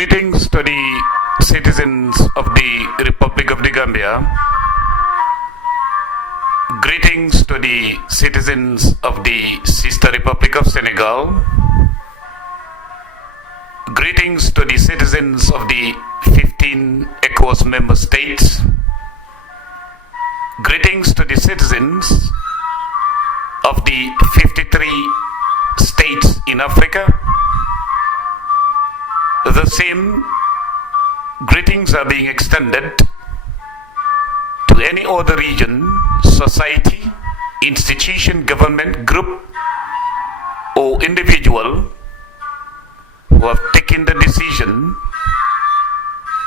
Greetings to the citizens of the Republic of the Gambia. Greetings to the citizens of the sister Republic of Senegal. Greetings to the citizens of the 15 ECOWAS member states. Greetings to the citizens of the 53 states in Africa. The same greetings are being extended to any other region, society, institution, government, group, or individual who have taken the decision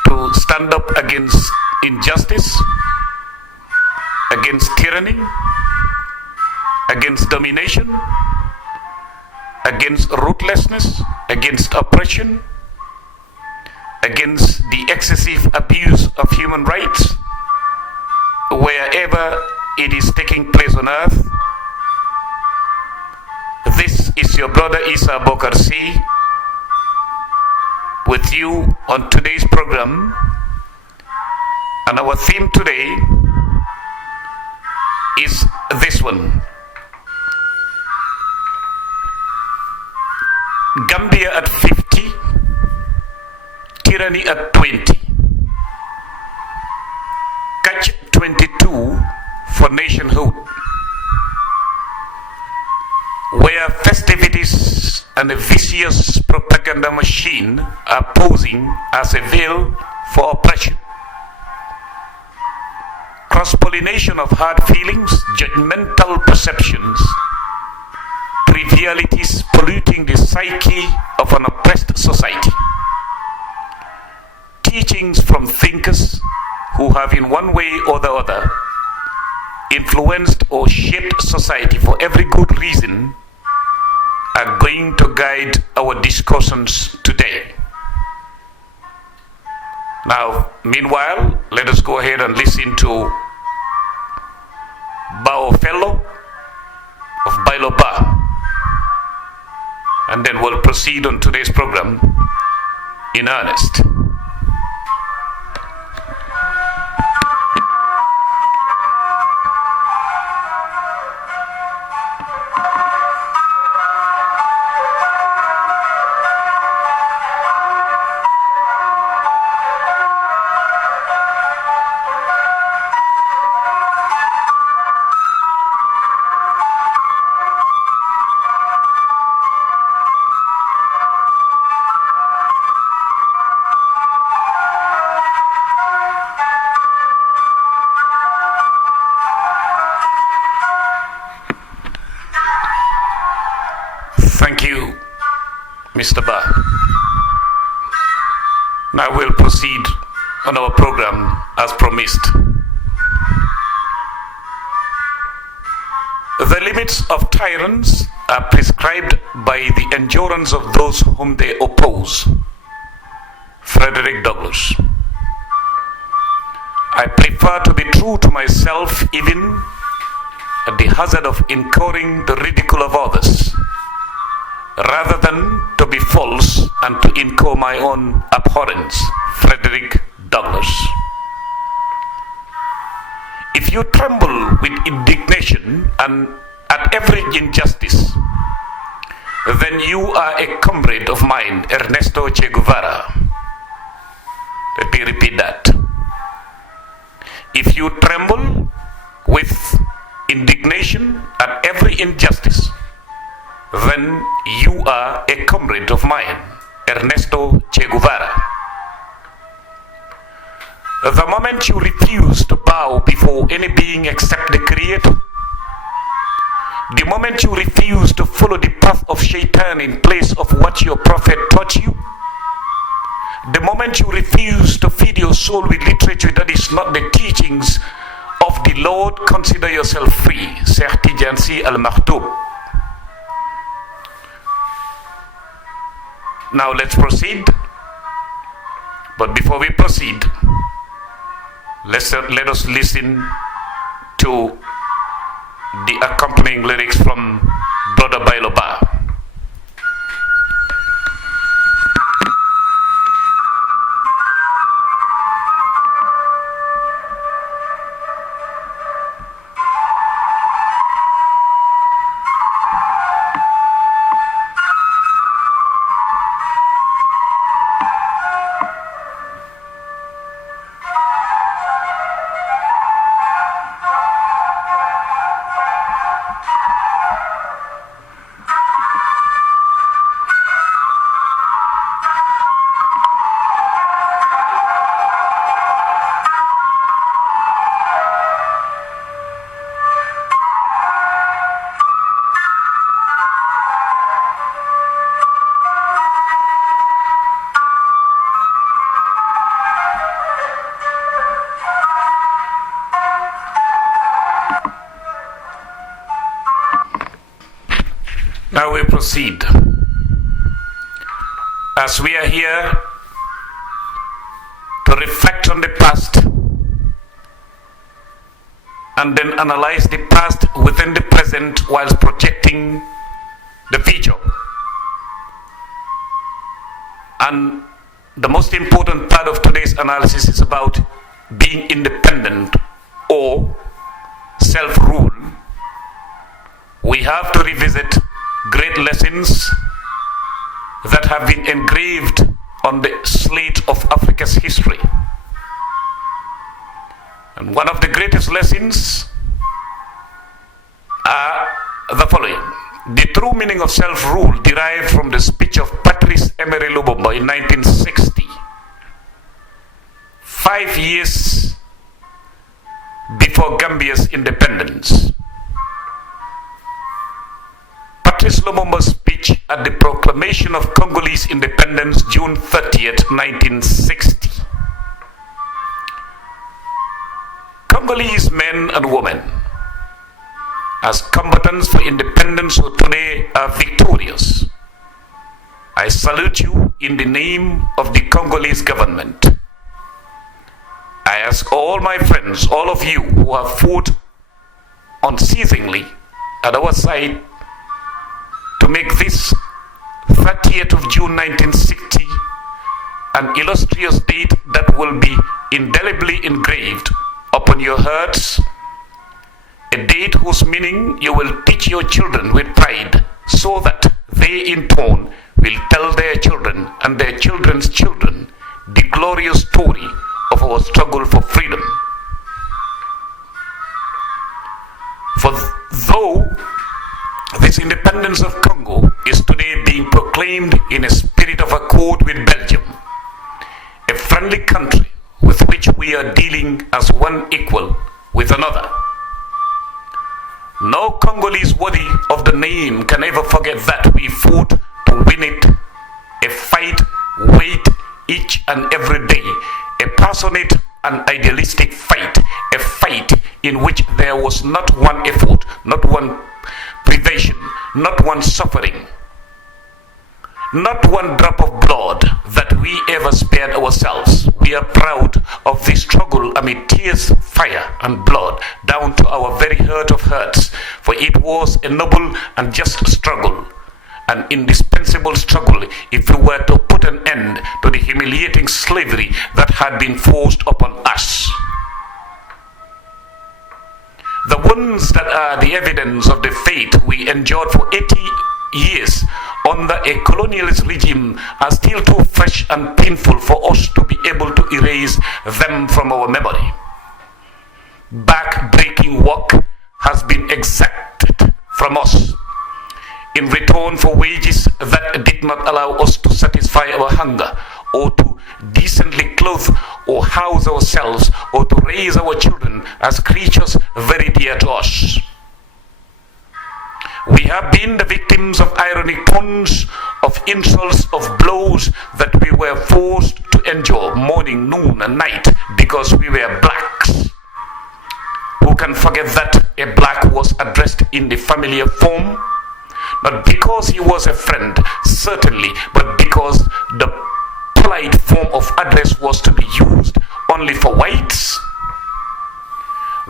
to stand up against injustice, against tyranny, against domination, against ruthlessness, against oppression, against the excessive abuse of human rights wherever it is taking place on earth. This is your brother Isa Bokar C with you on today's program, and our theme today is this one: Gambia at 50, tyranny at 20. Catch 22 for nationhood, where festivities and a vicious propaganda machine are posing as a veil for oppression. Cross-pollination of hard feelings, judgmental perceptions, trivialities polluting the psyche of an oppressed society. Teachings from thinkers who have in one way or the other influenced or shaped society for every good reason are going to guide our discussions today. Now, meanwhile, let us go ahead and listen to Bao Fellow of Bailoba, and then we'll proceed on today's program in earnest. Thank you, Mr. Ba. Now we'll proceed on our program as promised. The limits of tyrants are prescribed by the endurance of those whom they oppose. Frederick Douglass. I prefer to be true to myself even at the hazard of incurring the ridicule of others, rather than to be false and to incur my own abhorrence. Frederick Douglass. If you tremble with indignation and at every injustice, then you are a comrade of mine, Ernesto Che Guevara. Let me repeat that. If you tremble with indignation at every injustice, then you are a comrade of mine, Ernesto Che Guevara. The moment you refuse to bow before any being except the Creator, the moment you refuse to follow the path of Shaitan in place of what your prophet taught you, the moment you refuse to feed your soul with literature that is not the teachings of the Lord, consider yourself free. Sheikh Tijansi Al-Maktoum. Now let's proceed. But before we proceed, let us listen to the accompanying lyrics from Brother Bailoba. Now we proceed. As we are here to reflect on the past and then analyze the past within the present whilst projecting the future. And the most important part of today's analysis is about being independent or self-rule. We have to revisit great lessons that have been engraved on the slate of Africa's history. And one of the greatest lessons are the following. The true meaning of self-rule derived from the speech of Patrice Emery Lumumba in 1960, 5 years before Gambia's independence. Patrice Lumumba's speech at the proclamation of Congolese independence, June 30th, 1960. Congolese men and women, as combatants for independence who today are victorious, I salute you in the name of the Congolese government. I ask all my friends, all of you who have fought unceasingly at our side to make this 30th of June 1960 an illustrious date that will be indelibly engraved upon your hearts, a date whose meaning you will teach your children with pride, so that they in turn will tell their children and their children's children the glorious story of our struggle for freedom. For though this independence of Congo is today being proclaimed in a spirit of accord with Belgium, a friendly country with which we are dealing as one equal with another, no Congolese worthy of the name can ever forget that we fought to win it, a fight waged each and every day, a passionate and idealistic fight, a fight in which there was not one effort, not one privation, not one suffering, not one drop of blood that we ever spared ourselves. We are proud of this struggle amid tears, fire, and blood, down to our very heart of hearts, for it was a noble and just struggle, an indispensable struggle if we were to put an end to the humiliating slavery that had been forced upon us. The wounds that are the evidence of the fate we endured for 80 years under a colonialist regime are still too fresh and painful for us to be able to erase them from our memory. Back-breaking work has been exacted from us in return for wages that did not allow us to satisfy our hunger, or to decently clothe or house ourselves, or to raise our children as creatures very dear to us. We have been the victims of ironic puns, of insults, of blows that we were forced to endure morning, noon, and night because we were blacks. Who can forget that a black was addressed in the familiar form? Not because he was a friend, certainly, but because the polite form of address was to be used only for whites.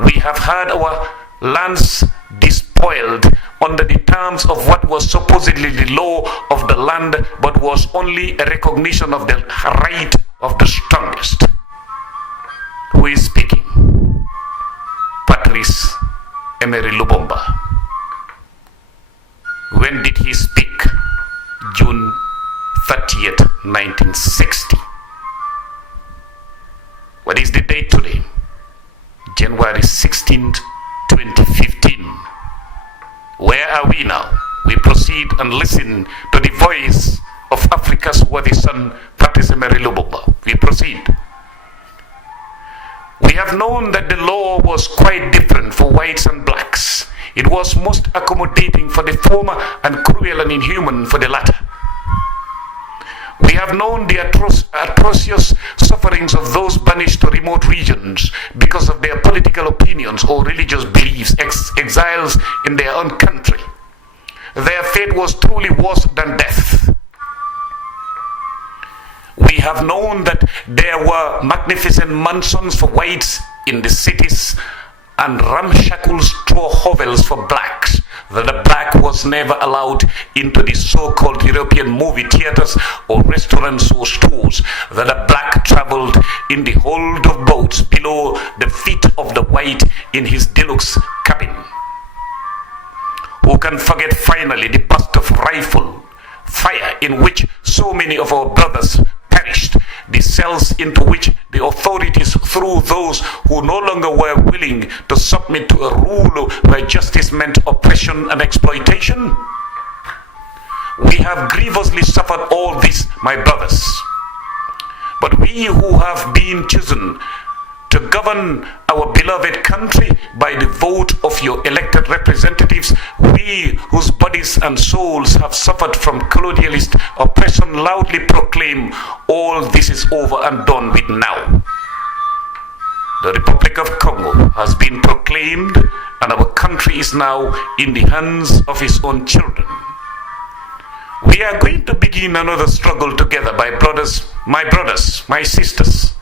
We have had our lands despoiled under the terms of what was supposedly the law of the land, but was only a recognition of the right of the strongest. Who is speaking? Patrice Emery Lumumba. When did he speak? June 30th, 1960. What is the date today? January 16th, 2015. Where are we now? We proceed and listen to the voice of Africa's worthy son, Patrice Emery Lumumba. We proceed. We have known that the law was quite different for whites and blacks. It was most accommodating for the former and cruel and inhuman for the latter. We have known the atrocious sufferings of those banished to remote regions because of their political opinions or religious beliefs, exiles in their own country. Their fate was truly worse than death. We have known that there were magnificent mansions for whites in the cities and ramshackle straw hovels for blacks, that the black was never allowed into the so-called European movie theaters or restaurants or stores, that the black traveled in the hold of boats below the feet of the white in his deluxe cabin. Who can forget finally the burst of rifle fire in which so many of our brothers perished, the cells into which the authorities threw those who no longer were willing to submit to a rule where justice meant oppression and exploitation? We have grievously suffered all this, my brothers. But we who have been chosen to govern our beloved country by the vote of your elected representatives, we whose bodies and souls have suffered from colonialist oppression, loudly proclaim all this is over and done with now. The Republic of Congo has been proclaimed, and our country is now in the hands of its own children. We are going to begin another struggle together, my brothers, my sisters.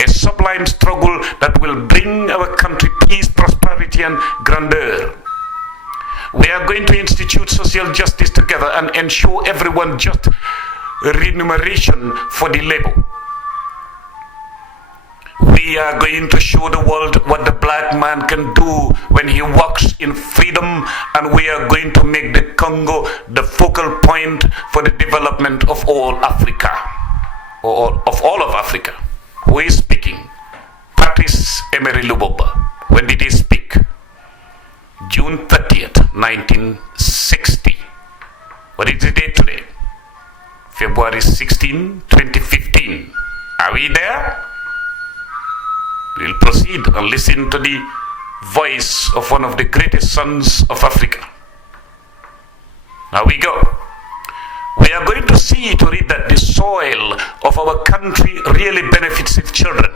A sublime struggle that will bring our country peace, prosperity, and grandeur. We are going to institute social justice together and ensure everyone just remuneration for the labor. We are going to show the world what the black man can do when he walks in freedom, and we are going to make the Congo the focal point for the development of all Africa, or of all of Africa. Who is speaking? Patrice Emery Lumumba. When did he speak? June 30th, 1960. What is the date today? February 16, 2015. Are we there? We'll proceed and listen to the voice of one of the greatest sons of Africa. Now we go. We are going to see, to read that the soil of our country really benefits its children.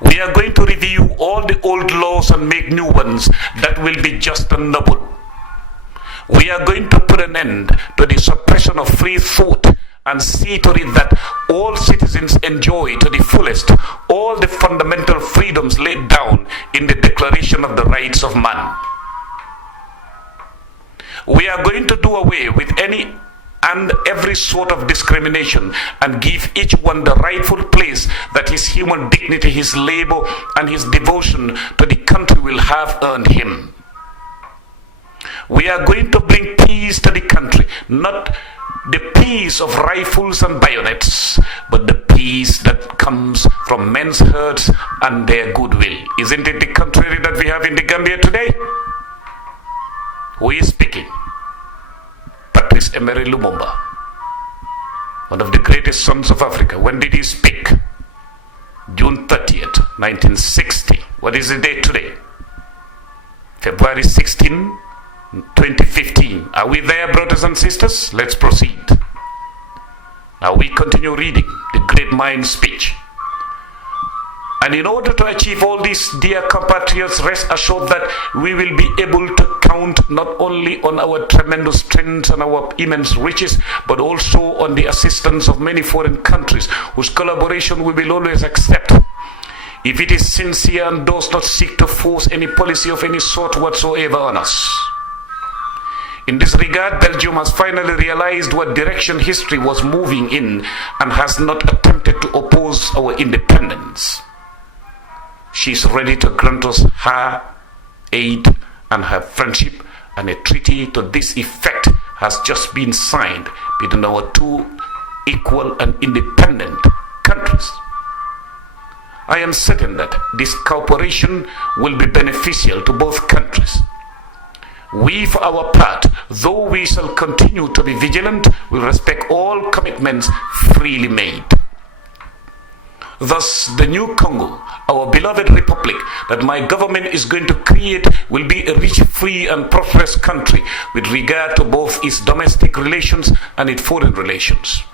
We are going to review all the old laws and make new ones that will be just and noble. We are going to put an end to the suppression of free thought and see to it that all citizens enjoy to the fullest all the fundamental freedoms laid down in the Declaration of the Rights of Man. We are going to do away with any and every sort of discrimination and give each one the rightful place that his human dignity, his labor, and his devotion to the country will have earned him. We are going to bring peace to the country, not the peace of rifles and bayonets, but the peace that comes from men's hearts and their goodwill. Isn't it the contrary that we have in the Gambia today? Who is speaking? Patrice Emery Lumumba, one of the greatest sons of Africa. When did he speak? June 30th, 1960. What is the date today? February 16, 2015. Are we there, brothers and sisters? Let's proceed. Now we continue reading the great mind's speech. And in order to achieve all this, dear compatriots, rest assured that we will be able to count not only on our tremendous strength and our immense riches, but also on the assistance of many foreign countries, whose collaboration we will always accept, if it is sincere and does not seek to force any policy of any sort whatsoever on us. In this regard, Belgium has finally realized what direction history was moving in and has not attempted to oppose our independence. She is ready to grant us her aid and her friendship, and a treaty to this effect has just been signed between our two equal and independent countries. I am certain that this cooperation will be beneficial to both countries. We, for our part, though we shall continue to be vigilant, will respect all commitments freely made. Thus, the new Congo, our beloved republic that my government is going to create, will be a rich, free, and prosperous country with regard to both its domestic relations and its foreign relations.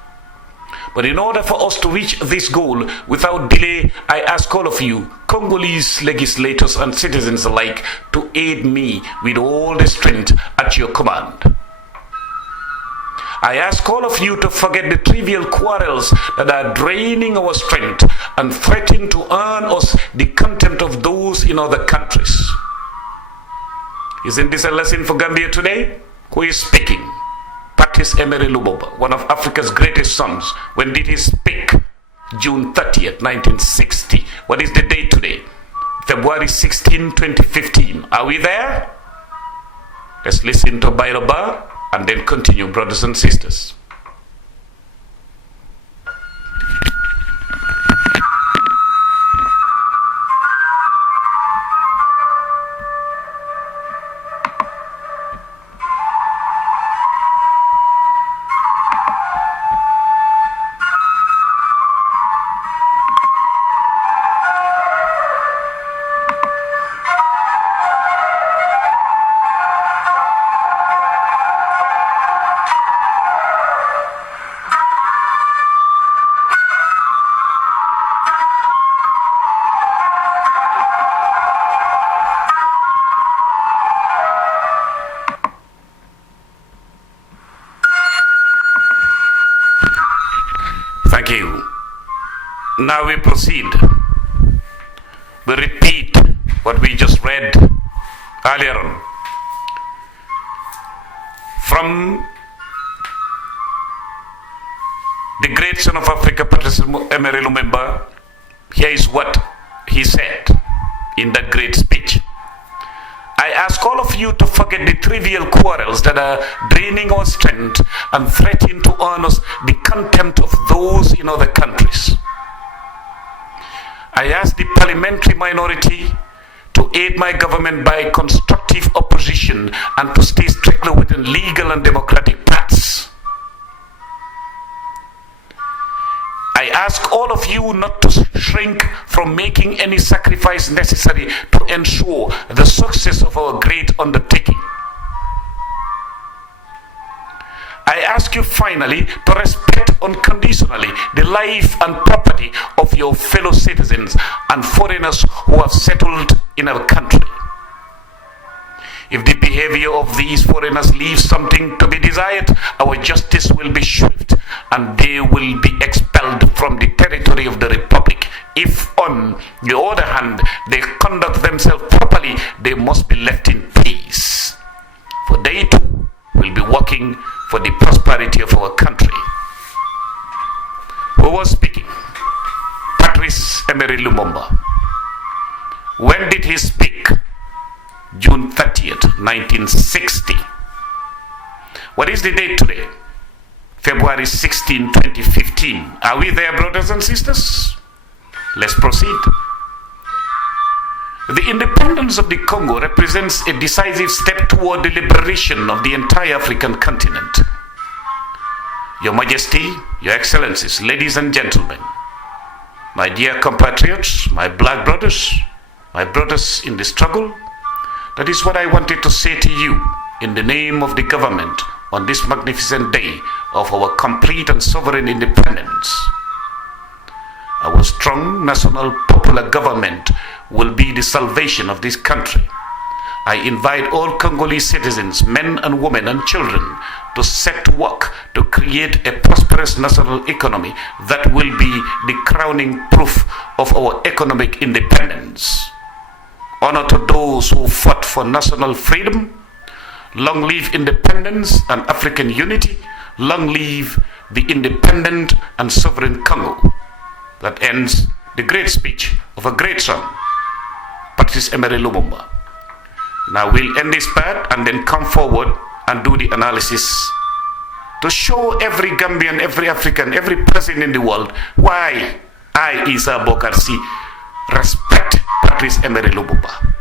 But in order for us to reach this goal without delay, I ask all of you, Congolese legislators and citizens alike, to aid me with all the strength at your command. I ask all of you to forget the trivial quarrels that are draining our strength and threaten to earn us the contempt of those in other countries. Isn't this a lesson for Gambia today? Who is speaking? Patrice Emery Lumumba, one of Africa's greatest sons. When did he speak? June 30th, 1960. What is the date today? February 16, 2015. Are we there? Let's listen to Bairoba and then continue, brothers and sisters. Thank you. Now we proceed. We repeat what we just read earlier on. From the great son of Africa, Patrice Emery Lumumba, here is what he said in that great speech. I ask all of you to forget the trivial quarrels that are draining our strength and threaten to earn us the contempt of those in other countries. I ask the parliamentary minority to aid my government by constructive opposition and to stay strictly within legal and democratic paths. I ask all of you not to shrink from making any sacrifice necessary to ensure the success of our great undertaking. I ask you finally to respect unconditionally the life and property of your fellow citizens and foreigners who have settled in our country. If the behavior of these foreigners leaves something to be desired, our justice will be swift and they will be expelled from the territory of the Republic. If, on the other hand, they conduct themselves properly, they must be left in peace, for they too will be working for the prosperity of our country. Who was speaking? Patrice Emery Lumumba. When did he speak? June 30th, 1960. What is the date today? February 16, 2015. Are we there, brothers and sisters? Let's proceed. The independence of the Congo represents a decisive step toward the liberation of the entire African continent. Your Majesty, Your Excellencies, ladies and gentlemen, my dear compatriots, my black brothers, my brothers in the struggle, that is what I wanted to say to you in the name of the government on this magnificent day of our complete and sovereign independence. Our strong national popular government will be the salvation of this country. I invite all Congolese citizens, men and women and children, to set to work to create a prosperous national economy that will be the crowning proof of our economic independence. Honor to those who fought for national freedom. Long live independence and African unity. Long live the independent and sovereign Congo. That ends the great speech of a great son, Patrice Emery Lumumba. Now we'll end this part and then come forward and do the analysis to show every Gambian, every African, every person in the world why I, Isa Bokarsi, respect Patrice Emery Lumumba.